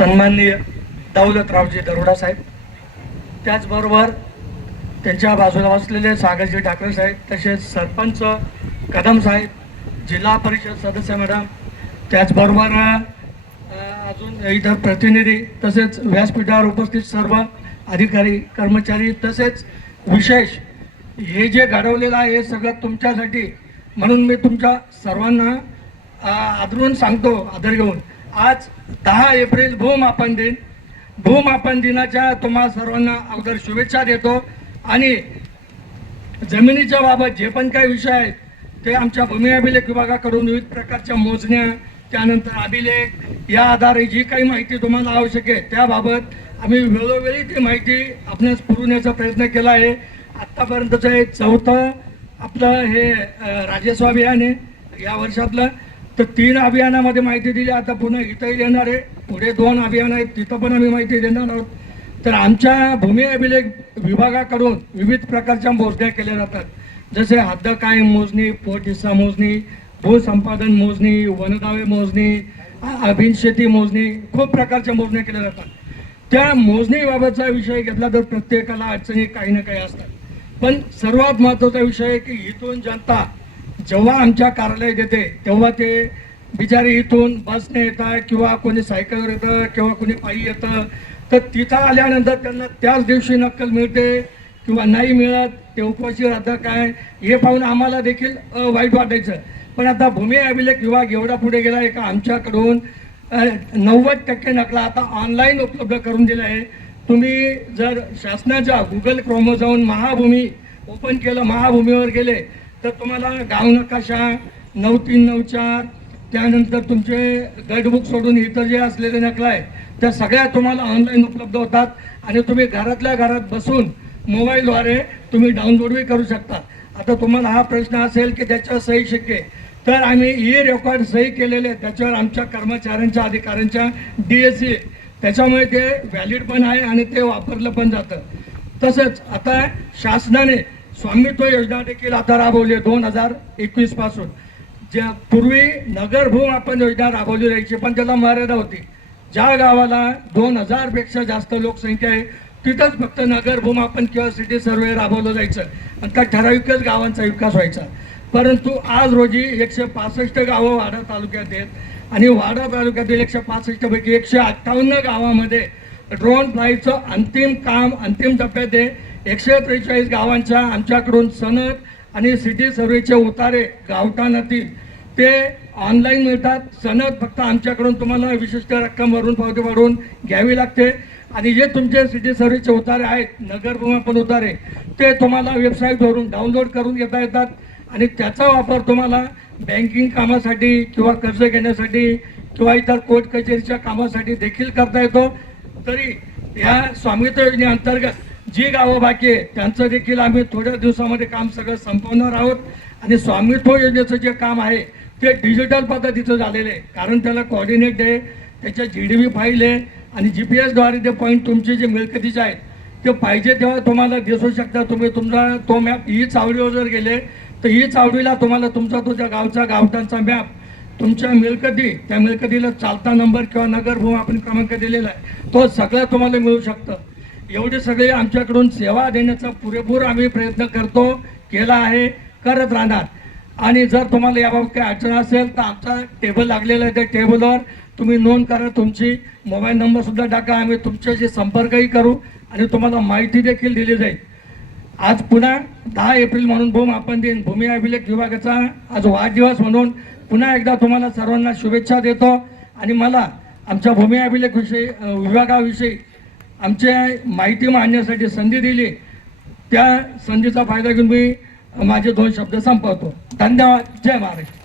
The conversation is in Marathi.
सन्माननीय दौलतरावजी दरोडा साहेब, त्याचबरोबर त्यांच्या बाजूला बसलेले सागरजी ठाकरे साहेब, तसेच सरपंच कदम साहेब, जिल्हा परिषद सदस्य मॅडम, त्याचबरोबर अजून इतर प्रतिनिधी, तसेच व्यासपीठावर उपस्थित सर्व अधिकारी कर्मचारी, तसेच विशेष हे जे घडवलेलं आहे हे सगळं तुमच्यासाठी, म्हणून मी तुमच्या सर्वांना आदरून सांगतो, आदर घेऊन, आज 10 एप्रिल भूमापन दिन. भूमापन दिनाच्या तुम्हा सर्वांना अगोदर शुभेच्छा देतो. आणि जमिनीच्या बाबत जे पण काही विषय आहेत ते आमच्या भूमी अभिलेख विभागाकडून विविध प्रकारच्या मोजण्या, त्यानंतर अभिलेख या आधारे जी काही माहिती तुम्हाला आवश्यक आहे त्याबाबत आम्ही वेळोवेळी ती माहिती आपणास पुरवण्याचा प्रयत्न केला आहे. आत्तापर्यंतचं हे 4थं आपलं हे राजस्व अभियान आहे या वर्षातलं. तर 3 अभियानामध्ये माहिती दिली. आता पुन्हा इथंही देणार आहे. पुढे 2 अभियान आहेत, तिथं पण आम्ही माहिती देणार आहोत. तर आमच्या भूमी अभिलेख विभागाकडून विविध प्रकारच्या मोजण्या केल्या जातात, जसे हद्द कायम मोजणी, पोट हिस्सा मोजणी, भूसंपादन मोजणी, वनदावे मोजणी, अभिनशेती मोजणी, खूप प्रकारच्या मोजण्या केल्या जातात. त्या मोजणीबाबतचा विषय घेतला तर प्रत्येकाला अडचणी काही ना काही असतात. पण सर्वात महत्त्वाचा विषय आहे की इथून जनता जेव्हा आमच्या कार्यालयात येते तेव्हा ते बिचारी इथून बसने येतात किंवा कोणी सायकलवर येतं किंवा कोणी पायी येतं. तर तिथं आल्यानंतर त्यांना त्याच दिवशी नक्कल मिळते किंवा नाही मिळत, ते उपवासी राहतं काय हे पाहून आम्हाला देखील वाईट वाटायचं. पण आता भूमी अभिलेख विभाग एवढा पुढे गेला आहे का आमच्याकडून 90% नकला आता ऑनलाईन उपलब्ध करून दिला आहे. तुम्ही जर शासनाच्या गुगल क्रोमवर जाऊन महाभूमी ओपन केलं, महाभूमीवर गेले तर तुम्हाला गाव नकाशा 9394, त्यानंतर तुमचे गाईडबुक सोडून इतर जे असलेले नकला आहे त्या सगळ्या तुम्हाला ऑनलाईन उपलब्ध होतात. आणि तुम्ही घरातल्या घरात बसून मोबाईलद्वारे तुम्ही डाउनलोडही करू शकता. आता तुम्हाला हा प्रश्न असेल की त्याच्यावर सही शक्य आहे, तर आम्ही ई रेकॉर्ड सही केलेले त्याच्यावर आमच्या कर्मचाऱ्यांच्या अधिकाऱ्यांच्या DSC, त्याच्यामुळे ते व्हॅलिड पण आहे आणि ते वापरलं पण जातं. तसंच आता शासनाने स्वामित्व योजना देखील आता राबवली 2021 पासून. ज्या पूर्वी नगर भूमापन योजना राबवली जायची पण त्याला मर्यादा होती. ज्या गावाला 2000 पेक्षा जास्त लोकसंख्या आहे तिथंच फक्त नगर भूमापन किंवा सिटी सर्वे राबवलं जायचं आणि त्या ठराविकच गावांचा विकास व्हायचा. परंतु आज रोजी 165 गावं वाडा तालुक्यात आहेत आणि वाडा तालुक्यातील 165 पैकी 158 गावामध्ये ड्रोन फ्लाईटचं अंतिम काम अंतिम टप्प्यात आहे. 143 गावांच्या आमच्याकडून सनद आणि सिटी सर्वेचे उतारे गावठाणातील ते ऑनलाईन मिळतात. सनद फक्त आमच्याकडून तुम्हाला विशिष्ट रक्कम भरून पावती भरून घ्यावी लागते. आणि जे तुमचे सिटी सर्वेचे उतारे आहेत नगर भूमापन उतारे ते तुम्हाला वेबसाईटवरून डाउनलोड करून घेता येतात आणि त्याचा वापर तुम्हाला बँकिंग कामासाठी किंवा कर्ज घेण्यासाठी किंवा इतर कोर्ट कचेरीच्या कामासाठी देखील करता येतो. तरी या स्वामित्व योजनेअंतर्गत जी गावं बाकी आहे त्यांचं देखील आम्ही थोड्या दिवसामध्ये काम सगळं संपवणार आहोत. आणि स्वामित्व योजनेचं जे काम आहे ते डिजिटल पद्धतीचं झालेलं आहे, कारण त्याला कोऑर्डिनेट आहे, त्याच्या GDB फाईल आहे आणि GPS द्वारे ते पॉईंट तुमचे जे मिळकतीचे आहेत ते पाहिजे तेव्हा तुम्हाला दिसू शकता. तुम्ही तुमचा तो मॅप ही चावडीवर जर गेले तर ही चावडीला तुम्हाला तुमचा तुझ्या गावचा गावठाणचा मॅप, तुमच्या मिळकती, त्या मिळकतीला चालता नंबर किंवा नगर भूमापन क्रमांक दिलेला आहे तो सगळं तुम्हाला मिळू शकतं. एवढे सगळे आमच्याकडून सेवा देण्याचा पुरेपूर आम्ही प्रयत्न करतो, केला आहे, करत राहणार. आणि जर तुम्हाला याबाबत काही अडचण असेल तर आमचा टेबल लागलेला आहे, त्या टेबलवर तुम्ही नोंद करा, तुमची मोबाईल नंबरसुद्धा टाका, आम्ही तुमच्याशी संपर्कही करू आणि तुम्हाला माहिती देखील दिली जाईल. आज पुन्हा 10 एप्रिल म्हणून भूमापन दिन, भूमी अभिलेख विभागाचा आज वाढदिवस म्हणून पुन्हा एकदा तुम्हाला सर्वांना शुभेच्छा देतो. आणि मला आमच्या भूमी अभिलेख विभागाविषयी आमच्या माहिती मांडण्यासाठी संधी दिली, त्या संधीचा फायदा घेऊन मी माझे 2 शब्द संपवतो. धन्यवाद. जय महाराष्ट्र.